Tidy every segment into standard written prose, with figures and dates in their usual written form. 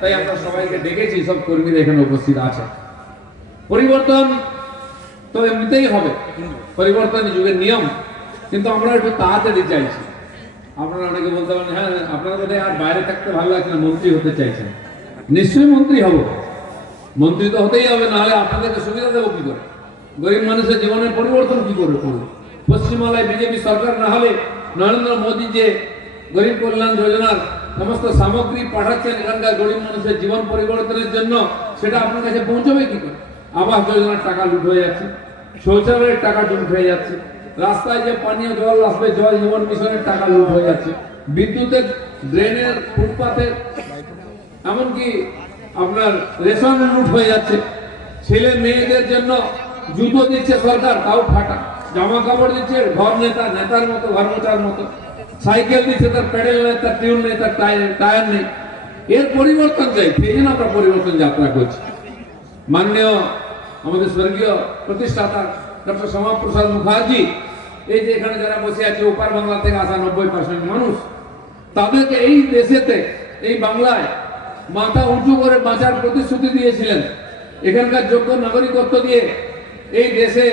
তাই আমরা সবাইকে ডেকেছি, সব কর্মীরা এখানে উপস্থিত আছে। পরিবর্তন তো এমনিতেই হবে, পরিবর্তন যুগের নিয়ম, কিন্তু আমরা একটু তাড়াতাড়ি চাইছি। আপনারা অনেকে বলতে পারেন, হ্যাঁ আপনারা বোধহয় আর বাইরে থাকতে ভালো লাগছে না, মন্ত্রী হতে চাইছেন। নিশ্চয়ই মন্ত্রী হব, মন্ত্রী তো হতেই হবে, নাহলে আপনাদেরকে সুবিধা দেবো কি করে? গরিব মানুষের জীবনের পরিবর্তন কি করে করবো? পশ্চিমবাংলায় বিজেপি সরকার না হলে নরেন্দ্র মোদী যে গরিব কল্যাণ যোজনার সমস্ত সামগ্রী পাঠাচ্ছেন এখানকার গরিব মানুষের জীবন পরিবর্তনের জন্য, সেটা আপনার কাছে পৌঁছবে কি করে? আবাস যোজনার টাকা লুট হয়ে যাচ্ছে, শৌচালয়ের টাকা লুট হয়ে যাচ্ছে, রাস্তায় যে পানীয় জল আসবে জল জীবন মিশনের টাকা লুট হয়ে যাচ্ছে, বিদ্যুতের, ড্রেনের, ফুটপাতের, এমনকি আপনার রেশন লুট হয়ে যাচ্ছে। ছেলে মেয়েদের জন্য জুতো দিচ্ছে সরকার, তাও ফাটা। জামা কাপড় দিচ্ছে ঘর নেতা, নেতার মতো, ঘর মোচার মতো। সাইকেল দিচ্ছে, তার প্যাডেল নেই, তার টিউন নেই, তার টায়ার নেই। এর পরিবর্তন চাই, সেই জন্য আমরা পরিবর্তন যাত্রা করছি। মাননীয় আমাদের স্বর্গীয় প্রতিষ্ঠাতা ডক্টর শ্যামাপ্রসাদ মুখার্জি, এই যে এখানে যারা বসে আছে ওপার বাংলা থেকে আসা 90% মানুষ, তাদেরকে এই দেশেতে, এই বাংলায় মাথা উঁচু করে বাঁচার প্রতিশ্রুতি দিয়েছিলেন। এখানকার যোগ্য নাগরিকত্ব দিয়ে এই দেশে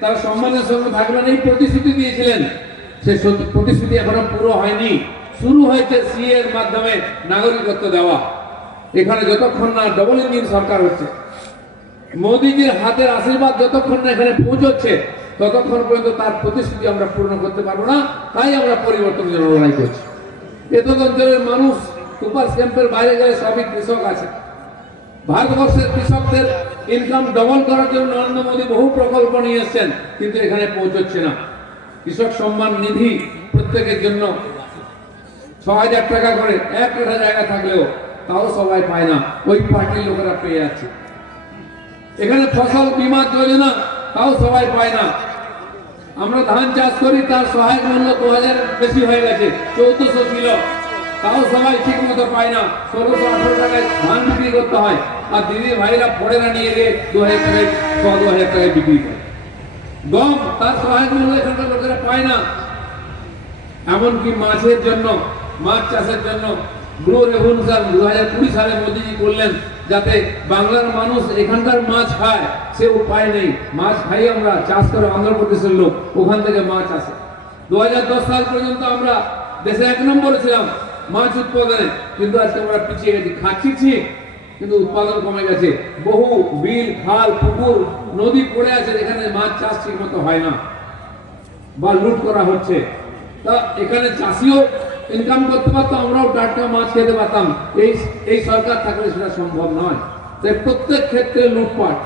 তারা সম্মানের সঙ্গে থাকবেন, এই প্রতিশ্রুতি দিয়েছিলেন। সে প্রতিশ্রুতি এখনো পুরো হয়নি। শুরু হয়েছে সিএ এর মাধ্যমে নাগরিকত্ব দেওয়া। এখানে যতক্ষণ না ডবল ইঞ্জিন সরকার হচ্ছে, মোদীজির হাতের আশীর্বাদ যতক্ষণ না এখানে পৌঁছচ্ছে, ততক্ষণ পর্যন্ত তার প্রতিশ্রুতি আমরা পূর্ণ করতে পারবো না। তাই আমরা পরিবর্তনের জন্য লড়াই করছি। এতদ অঞ্চলের মানুষ উপাস ক্যাম্পের বাইরে গেলে সবই কৃষক আছে। ভারতবর্ষের কৃষকদের ইনকাম ডবল করার জন্য নরেন্দ্র মোদী বহু প্রকল্প নিয়ে এসেছেন, কিন্তু এখানে পৌঁছচ্ছে না। কৃষক সম্মান নিধি প্রত্যেকের জন্য ৬,০০০ টাকা করে একটা জায়গা থাকলেও তাও সবাই পায় না, ওই পার্টির লোকেরা পেয়ে যাচ্ছে। এখানে ফসল বীমা যোজনা তাও সবাই পায় না। আমরা ধান চাষ করি, তার সহায়ক মূল্য ২,০০০ বেশি হয়ে গেছে, ১৪০০ ছিল, তাও সবাই ঠিক মতো পায় না। ১৬০০-১৮ টাকায় ধান বিক্রি করতে হয়, আর দিদি ভাইরা পড়েরা নিয়ে গিয়ে ২,০০০ টাকায় ২,০০০ টাকায় বিক্রি করে। গম, তার সহায়ক মূল্য এখানকার লোকেরা পায় না। এমনকি মাছের জন্য, মাছ চাষের জন্য গ্রো রেভলিউশন ২০২০ সালে মোদীজি করলেন, যাতে বাংলার মানুষ এখানকার মাছ খায়, সে উপায় নেই। মাছ খাই আমরা, চাষ করে অন্ধ্রপ্রদেশের লোক, ওখান থেকে মাছ আসে। ২০১০ সাল পর্যন্ত আমরা দেশে ১ নম্বরে ছিলাম মাছ উৎপাদনে, কিন্তু আজকে আমরা পিছিয়ে গেছি। খাচ্ছি ঠিক, কিন্তু উৎপাদন কমে গেছে। বহু বিল, খাল, পুকুর, নদী পড়ে আছে, যেখানে মাছ চাষ ঠিক মতো হয় না বা লুট করা হচ্ছে। তা এখানে চাষিও ইনকাম করতে পারতাম, আমরাও টাটকা মাছ খেতে পারতাম। এই সরকার থাকলে সেটা সম্ভব নয়। তাই প্রত্যেক ক্ষেত্রে লুটপাট,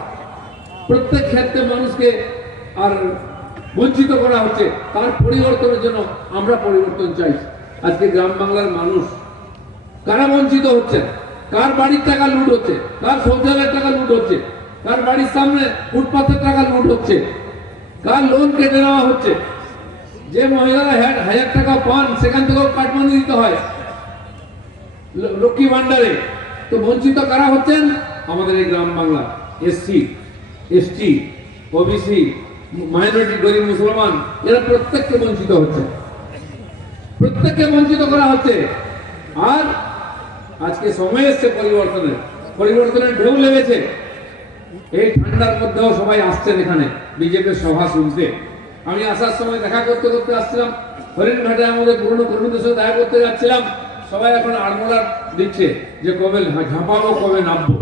প্রত্যেক ক্ষেত্রে মানুষকে আর বঞ্চিত করা হচ্ছে। তার পরিবর্তনের জন্য আমরা পরিবর্তন চাই। আজকে গ্রাম বাংলার মানুষ কারা বঞ্চিত হচ্ছে, কার বাড়ির টাকা লুট হচ্ছে, কার শৌচালয়ের টাকা লুট হচ্ছে, কার বাড়ির সামনে ফুটপাতের টাকা লুট হচ্ছে, কার লোন কেটে নেওয়া হচ্ছে। যে মহিলারা ১,০০০ টাকা পান, সেখান থেকেও কাটমানি দিতে হয় লক্ষ্মী ভান্ডারে। তো বঞ্চিত কারা হচ্ছেন? আমাদের এই গ্রাম Bangla SC, ST, OBC, minority, গরিব, মুসলমান, এরা প্রত্যেককে বঞ্চিত হচ্ছে, প্রত্যেককে বঞ্চিত করা হচ্ছে। আর আজকে সময় এসছে পরিবর্তনের ঢেউ লেগেছে। এই ঠান্ডার মধ্যেও সবাই আসছেন এখানে বিজেপির সভা শুনতে। আমি আসার সময় দেখা করতে করতে আসছিলাম, হরিণঘাটে আমাদের পুরনো কর্মীদের সাথে দেখা করতে যাচ্ছিলাম। সবাই এখন আড়মোড়া দিচ্ছে যে কবে ঝাঁপাবো, কবে নামবো,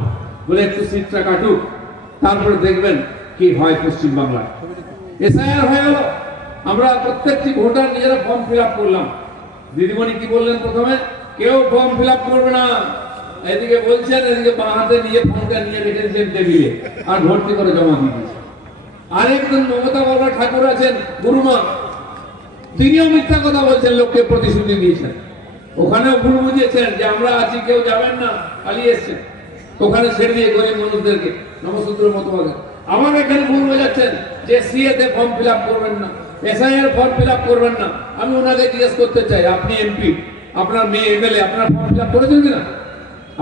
বলে একটু সিটটা কাটুক, তারপরে দেখবেন কি হয় পশ্চিম বাংলায়। এসআইআর হয়ে গেল, আমরা প্রত্যেকটি ভোটার নিজেরা ফর্ম ফিল আপ করলাম। দিদিমণি কি বললেন প্রথমে? কেউ ফর্ম ফিল আপ করবে না। এদিকে বলছেন, এদিকে বাঁ হাতে নিয়ে ফর্মটা নিয়ে রেখে দিয়েছেন টেবিলে, আর ভর্তি করে জমা দিয়ে দিয়েছেন। আরেকজন মমতা বাবা ঠাকুর আছেন, গুরুমা, তিনিও মিথ্যা কথা বলছেন, লোককে প্রতিশ্রুতি দিয়েছেন। ওখানেও ভুল বুঝিয়েছেন যে আমরা আছি, কেউ যাবেন না, পালিয়ে এসছেন। ওখানে ছেড়ে দিয়ে গরিব মানুষদেরকে নমসূত্রের মতো বলে। আমার এখানে ভুল বোঝাচ্ছেন যে সিএ তে ফর্ম ফিল আপ করবেন না, এসআইআর ফর্ম ফিল আপ করবেন না। আমি ওনাকে জিজ্ঞেস করতে চাই, আপনি এমপি, আপনার মেয়ে এমএলএ, আপনার ফর্ম ফিল আপ করেছেন কিনা?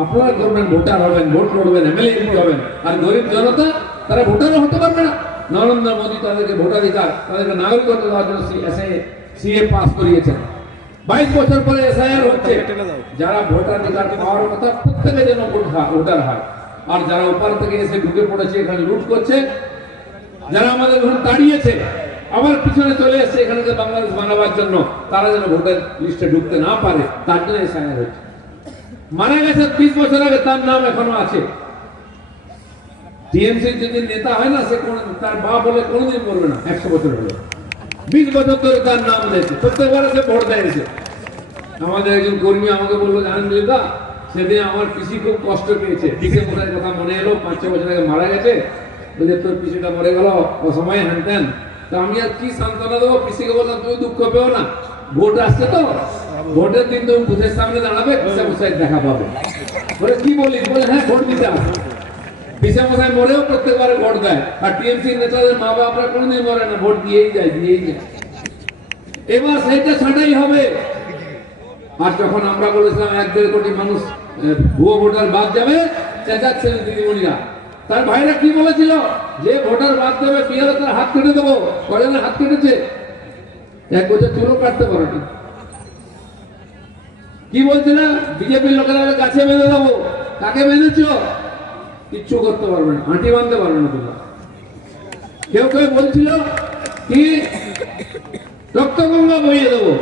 আপনারা করবেন, ভোটার হবেন, ভোট লড়বেন, এমএলএ এমপি হবেন। আর গরিব জনতা, তারা ভোটারও হতে পারবে না। নরেন্দ্র মোদী তাদেরকে ভোটাধিকার, তাদেরকে নাগরিকত্ব দেওয়ার জন্য সিএ পাস করিয়েছেন। 22 বছর পরে এসআইআর হচ্ছে, যারা ভোটাধিকার পাওয়ার কথা প্রত্যেকে যেন ভোটার হয়, আর যারা ওপার থেকে এসে ঢুকে পড়েছে এখানে লুট করছে, যারা আমাদের এখন দাঁড়িয়েছে আবার পিছনে চলে এসেছে এখানে যে বাংলাদেশ বানাবার জন্য, তারা যেন ভোটার লিস্টে ঢুকতে না পারে, তার জন্য এসআইআর হচ্ছে। মারা গেছে 30 বছর আগে, তার নাম এখনো আছে। টিএমসি যদি নেতা হয় না, সে তার বাপ বলে কোনোদিন মরবে না, 100 বছর হলো, 20 বছর ধরে তার নাম দিয়েছে, প্রত্যেকবার সে ভোট দিয়েছে। আমাদের একজন কর্মী আমাকে বললো, জানেন দিদা, সেদিন আমার পিসি খুব কষ্ট পেয়েছে, পিসে মনের কথা মনে এলো, 5-6 বছর আগে মারা গেছে, বলে তোর পিসিটা মরে গেল অসময়ে, হ্যান ত্যান। তা আমি আর কি সান্ত্বনা দেবো, পিসিকে বললাম তুমি দুঃখ পেও না, ভোট আসছে তো, ভোটের দিন তুমি বুথের সামনে দাঁড়াবে, পিসা মশাই দেখা পাবে। বলে কি বলিস? বলে হ্যাঁ, ভোট দিতে আসবে। পিসা মশাই মরেও প্রত্যেকবারে ভোট দেয়, আর টিএমসি নেতাদের মা বাপরা কোনোদিন মরে না, ভোট দিয়েই যায়। এবার সেইটা ছাঁটাই হবে। আর যখন আমরা বলেছিলাম 1-1.5 কোটি মানুষ ভুয়ো ভোটার বাদ যাবে, চেঁচাচ্ছেন দিদিমণিরা। তার ভাইরা কি বলেছিল, যে ভোটার বাদ দেবে বিহারে তার হাত কেটে দেবো। কজনের হাত কেটেছে? 1 বছর চুলও কাটতে পারেনি। কি বলছে না, বিজেপির লোকেরা গাছে বেঁধে দেবো। কাকে বেঁধেছ? কিচ্ছু করতে পারবে না, হাঁটি বাঁধতে পারবে না তোমরা। কেউ কেউ বলছিল কি রক্তগঙ্গা বইয়ে দেবো।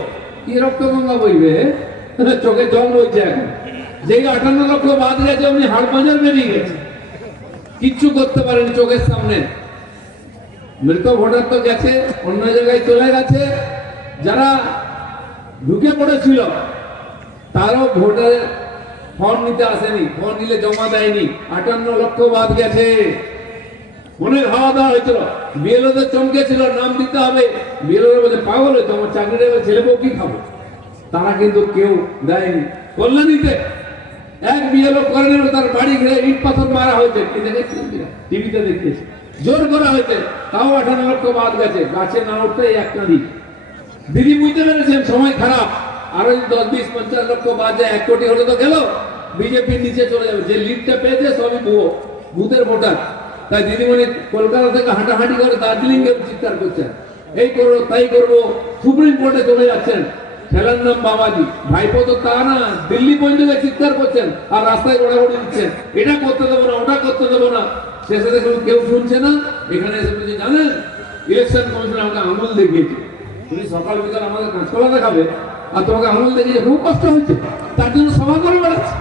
কি রক্তগঙ্গা বইবে? চোখে জল বইছে এখন। যে 58 লক্ষ বাদ গেছে, উনি হাট বাজার বেরিয়ে গেছে, কিচ্ছু করতে পারেনি চোখের সামনে। মৃত ভোটার তো গেছে, অন্য জায়গায় চলে গেছে। যারা ঢুকে পড়েছিল তারও ভোটার ফর্ম নিতে আসেনি, ফর্ম নিলে জমা দেয়নি, 58 লক্ষ বাদ গেছে। অনেক হাওয়া দেওয়া হয়েছিল, বিএলওদের চমকেছিল নাম দিতে হবে। বিএলওরা বলে পাগল হয়েছে, আমার চাকরিটা ছেলে বউ কি খাবো? তারা কিন্তু কেউ দেয়নি। কল্যাণীতে এক বিএলও করে নিল, তার বাড়ি ঘিরে ইট পাথর মারা হয়েছে, টিভিতে দেখিয়েছে, জোর করা হয়েছে, তাও 58 লক্ষ বাদ গেছে। গাছে না উঠতে একটা দিক দিদি বুঝতে পেরেছেন সময় খারাপ, আরো 10-20-50 লক্ষ বাদ যায়, 1 কোটি হলে তো গেল, বিজেপির নিচে চলে যাবে। যে লিডটা পেয়েছে সবই বুথের ভোটার। তাই দিদিমণি কলকাতা থেকে হাঁটাহাঁটি করে দার্জিলিং এ চিৎকার করছেন, এই করবো তাই করবো, সুপ্রিম কোর্টে চলে যাচ্ছেন। ছেলের নাম বাবাজি, ভাইপো তো তা না, দিল্লি পর্যন্ত চিৎকার করছেন আর রাস্তায় গোড়াগড়ি দিচ্ছেন, এটা করতে দেবো না, ওটা করতে দেবো না। শেষে দেখুন কেউ শুনছে না। এখানে এসে বলছে, জানেন ইলেকশন কমিশন আমাকে আঙুল দেখিয়েছে, তুমি সকাল বিকাল আমাদের কাঁচকলা দেখাবে আর তোমাকে আঙুল দেখিয়েছে, খুব কষ্ট হচ্ছে, তার জন্য সভা করে বেড়াচ্ছে।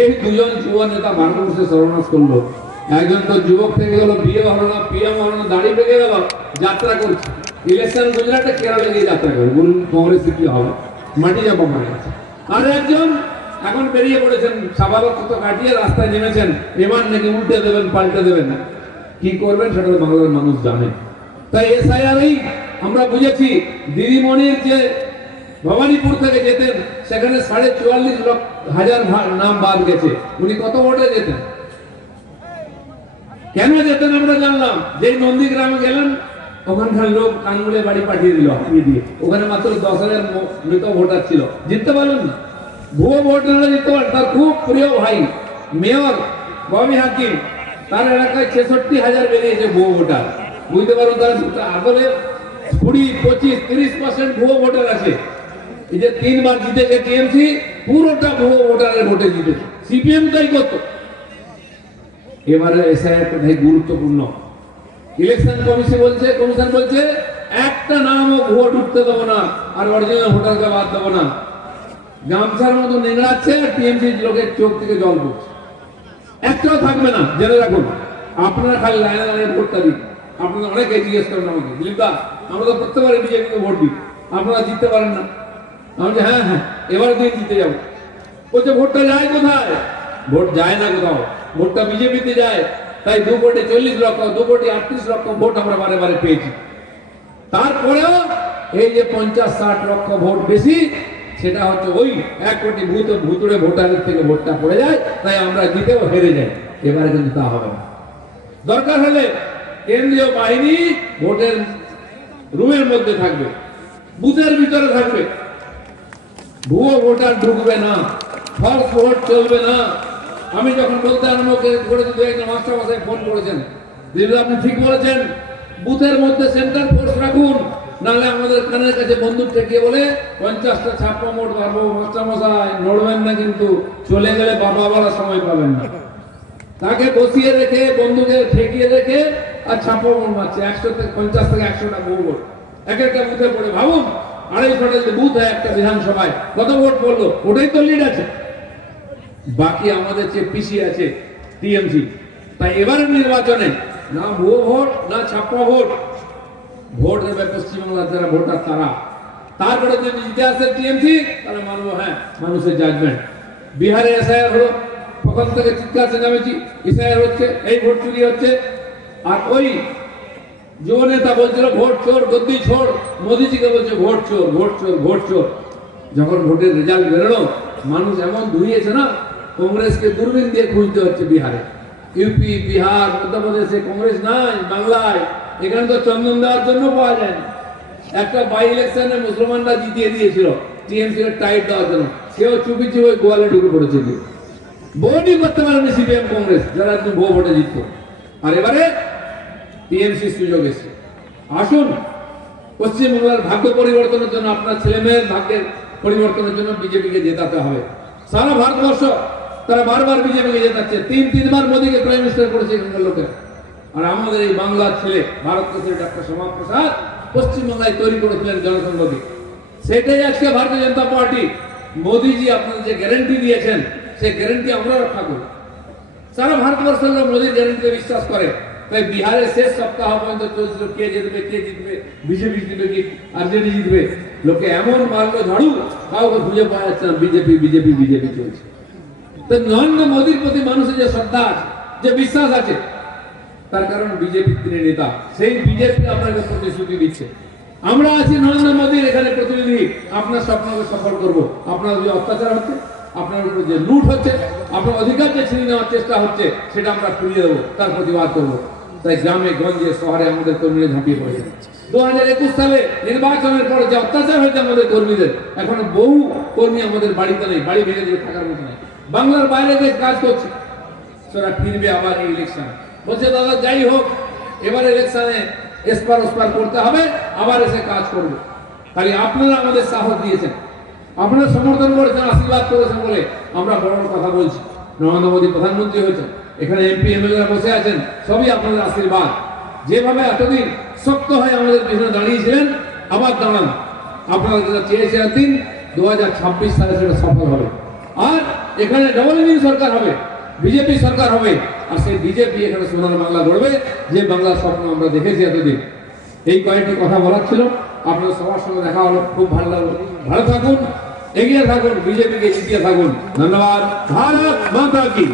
এই দুজন যুব নেতা ভারতবর্ষে সর্বনাশ করলো। একজন তো যুবক থেকে গেল, বিয়ে হলো না, পিএম হলো না, দাড়ি পেকে গেল, যাত্রা করছে ইলেকশন গুজরাটে, কেরলে গিয়ে যাত্রা করে, বলুন কংগ্রেসে কি হবে? মাটি চাপা মারা গেছে। আর একজন এখন বেরিয়ে পড়েছেন, সাবালক কত কাটিয়ে রাস্তায় নেমেছেন, এবার নাকি উল্টে দেবেন, পাল্টে দেবেন, কি করবেন সেটা তো বাংলার মানুষ জানে। তাই এসআইআরই আমরা বুঝেছি, দিদিমণির যে ভবানীপুর থেকে যেতেন, সেখানে 44,500 নাম বাদ গেছে। উনি কত ভোটে যেতেন? কেন যেতেন আমরা জানলাম। যেই নন্দীগ্রামে গেলেন, ওখানকার লোক কানমুলে বাড়ি পাঠিয়ে দিল দিয়ে, ওখানে মাত্র 10,000 মৃত ভোটার ছিল, জিততে পারলেন না। ভুয়ো ভোট না জিততে পারেন। তার খুব প্রিয় ভাই মেয়র ববি হাকিম, তার এলাকায় 66,000 বেরিয়েছে ভুয়ো ভোটার। বুঝতে পারুন, তার আসলে 20-25-30% ভুয়ো ভোটার আছে। এই যে 3 বার জিতেছে টিএমসি, পুরোটা ভুয়ো ভোটারের ভোটে জিতেছে। সিপিএম তাই করতো। এবারে এসআইআর কথাই গুরুত্বপূর্ণ। ইলেকশন কমিশন বলছে একটা নামও ভুয়ো ঢুকতে দেবো না, আর অরিজিনাল ভোটারকে বাদ দেবো না। গামছার মতো নেংড়াচ্ছে, আর টিএমসি লোকের চোখ থেকে জল পড়ছে। একটাও থাকবে না, জেনে রাখুন। আপনারা খালি লাইনে লাইনে ভোটটা দিন। আপনারা অনেকে জিজ্ঞেস করেন আমাকে, দিলীপদা আমরা তো প্রত্যেকবারে বিজেপিকে ভোট দিই, আপনারা জিততে পারেন না। আমি হ্যাঁ হ্যাঁ, এবারে দিন জিতে যাবো। বলছে ভোটটা যায় কোথায়? ভোট যায় না কোথাও, ভোটটা বিজেপিতে যায়। তাই 2 কোটি 40 লক্ষ, 2 কোটি 38 লক্ষ ভোট আমরা বারে বারে পেয়েছি। তারপরেও এই যে 50-60 লক্ষ ভোট বেশি, সেটা হচ্ছে ওই 1 কোটি ভুতুড়ে ভোটারের থেকে ভোটটা পড়ে যায়, তাই আমরা জিতেও হেরে যাই। এবারে কিন্তু তা হবে না। দরকার হলে কেন্দ্রীয় বাহিনী ভোটের রুমের মধ্যে থাকবে, বুথের ভিতরে থাকবে, ভুয়ো ভোটার ঢুকবে না, ফলস ভোট চলবে না। আমি যখন বলতে আরম্ভ করেছি, একজন মাস্টার মশাই ফোন করেছেন, দিদি আপনি ঠিক বলেছেন, বুথের মধ্যে সেন্টার ফোর্স রাখুন, নাহলে আমাদের কানের কাছে বন্দুক ঠেকিয়ে বলে 50টা ছাপ্পা মোট মারবো, মাস্টারমশাই নড়বেন না, কিন্তু চলে গেলে বাবা বলার সময় পাবেন না। তাকে বসিয়ে রেখে বন্দুকে ঠেকিয়ে রেখে আর ছাপ্পা মোট মারছে 50 থেকে 100টা ভোট এক একটা বুথে পড়ে। ভাবুন 250টা বুথ হয় একটা বিধানসভায়, কত ভোট পড়লো? ওটাই তো লিড আছে। বাকি আমাদের চেয়ে পিছিয়ে আছে টিএমসি। তাই এবারের নির্বাচনে না ভুয়ো ভোট না ছাপ্পা ভোট, ভোট দেবে পশ্চিমবাংলার যারা ভোটার তারা। তারপরে যদি জিতে আসে টিএমসি, তাহলে মানবো হ্যাঁ মানুষের জাজমেন্ট। বিহারে এসআইআর হলো, ওখান থেকে চিৎকার চেঁচামেচি, এসআইআর হচ্ছে, এই ভোট চুরি হচ্ছে। আর ওই যুব নেতা বলছিল ভোট চোর, গদ্দি ছোড়, মোদিজিকে বলছে ভোট চোর, ভোট চোর, ভোট চোর। যখন ভোটের রেজাল্ট বেরোলো, মানুষ এমন ধুইয়েছে না, কংগ্রেসকে দূরবীন দিয়ে খুঁজতে হচ্ছে বিহারে। ইউপি, বিহার, মধ্যপ্রদেশে কংগ্রেস নাই, বাংলায় এখানে তো চন্দন দেওয়ার জন্য পাওয়া যায় না। একটা বাই ইলেকশনে মুসলমানরা জিতিয়ে দিয়েছিল টিএমসি এর টাইট দেওয়ার জন্য, কেউ চুপি চুপি গোয়ালে ঢুকে পড়েছিল। ভোটই করতে পারেনি সিপিএম কংগ্রেস, যারা একদম ভুয়ো ভোটে জিততো। আর এবারে টিএমসি সুযোগ এসে আসুন, পশ্চিমবাংলার ভাগ্য পরিবর্তনের জন্য, আপনার ছেলে মেয়ের ভাগ্যের পরিবর্তনের জন্য বিজেপিকে জেতাতে হবে। সারা ভারতবর্ষ তারা বারবার বিজেপিকে জেতাচ্ছে, 3-3বার মোদীকে প্রাইম মিনিস্টার করেছে এখানকার লোকের। আর আমাদের এই বাংলার ছেলে ভারতবর্ষের ডাক্তার শ্যামাপ্রসাদ পশ্চিমবাংলায় তৈরি করেছিলেন জনসংঘকে। সেটাই আজকে ভারতীয় জনতা পার্টি, মোদীজি আপনাদের যে গ্যারান্টি দিয়েছেন, সেই গ্যারান্টি আমরা রক্ষা করি। সারা ভারতবর্ষের লোক মোদীর গ্যারান্টিতে বিশ্বাস করে। তাই বিহারের শেষ সপ্তাহ পর্যন্ত চলছিল কে জিতবে, কে জিতবে, বিজেপি জিতবে কি আরজেডি জিতবে। লোকে এমন মারলো ঝাড়ু, কাউকে খুঁজে পাওয়া যাচ্ছে না, বিজেপি বিজেপি বিজেপি চলছে। তো নরেন্দ্র মোদীর প্রতি মানুষের যে শ্রদ্ধা আছে, যে বিশ্বাস আছে, তার কারণ বিজেপি তিনি নেতা, সেই বিজেপি আপনাকে প্রতিশ্রুতি দিচ্ছে। আমরা আছি নরেন্দ্র মোদীর এখানে প্রতিনিধি, আপনার স্বপ্নকে সফল করব। আপনার যে অত্যাচার হচ্ছে, আপনার উপরে যে লুট হচ্ছে, আপনার অধিকার যে ছিনিয়ে নেওয়ার চেষ্টা হচ্ছে, সেটা আমরা ফিরিয়ে দেবো, তার প্রতিবাদ করবো। তাই গ্রামে গঞ্জে শহরে আমাদের কর্মীরা ঝাঁপিয়ে পড়েছে। 2021 সালে নির্বাচনের পরে যে অত্যাচার হয়েছে আমাদের কর্মীদের, এখনো বহু কর্মী আমাদের বাড়িতে নেই, বাড়ি ভেঙে দিয়ে থাকার মতো নেই, বাংলার বাইরে যে কাজ করছে। সেটা ফিরবে আবার এই ইলেকশন, বলছে দাদা যাই হোক এবার ইলেকশনে এসপার ওসপার করতে হবে, আবার এসে কাজ করবে। খালি আপনারা আমাদের সাহস দিয়েছেন, আপনারা সমর্থন করেছেন, আশীর্বাদ করেছেন বলে আমরা বড় কথা বলছি। নরেন্দ্র মোদী প্রধানমন্ত্রী হয়েছেন, এখানে এমপি এমএলএরা বসে আছেন, সবই আপনাদের আশীর্বাদ। যেভাবে এতদিন শক্ত হয়ে আমাদের পিছনে দাঁড়িয়েছিলেন, আবার দাঁড়ান। আপনারা যেটা চেয়েছিলেন দিন 2026 সালে সেটা সফল হবে। আর এখানে ডবল ইঞ্জিন সরকার হবে, বিজেপি সরকার হবে। আর সেই বিজেপি এখানে সোনার বাংলা গড়বে, যে বাংলার স্বপ্ন আমরা দেখেছি এতদিন। এই কয়েকটি কথা বলার ছিল, আপনাদের সবার সঙ্গে দেখা হলো, খুব ভালো লাগলো। ভালো থাকুন, এগিয়ে থাকুন, বিজেপিকে জিতিয়ে থাকুন। ধন্যবাদ। ভারত মাতা কি।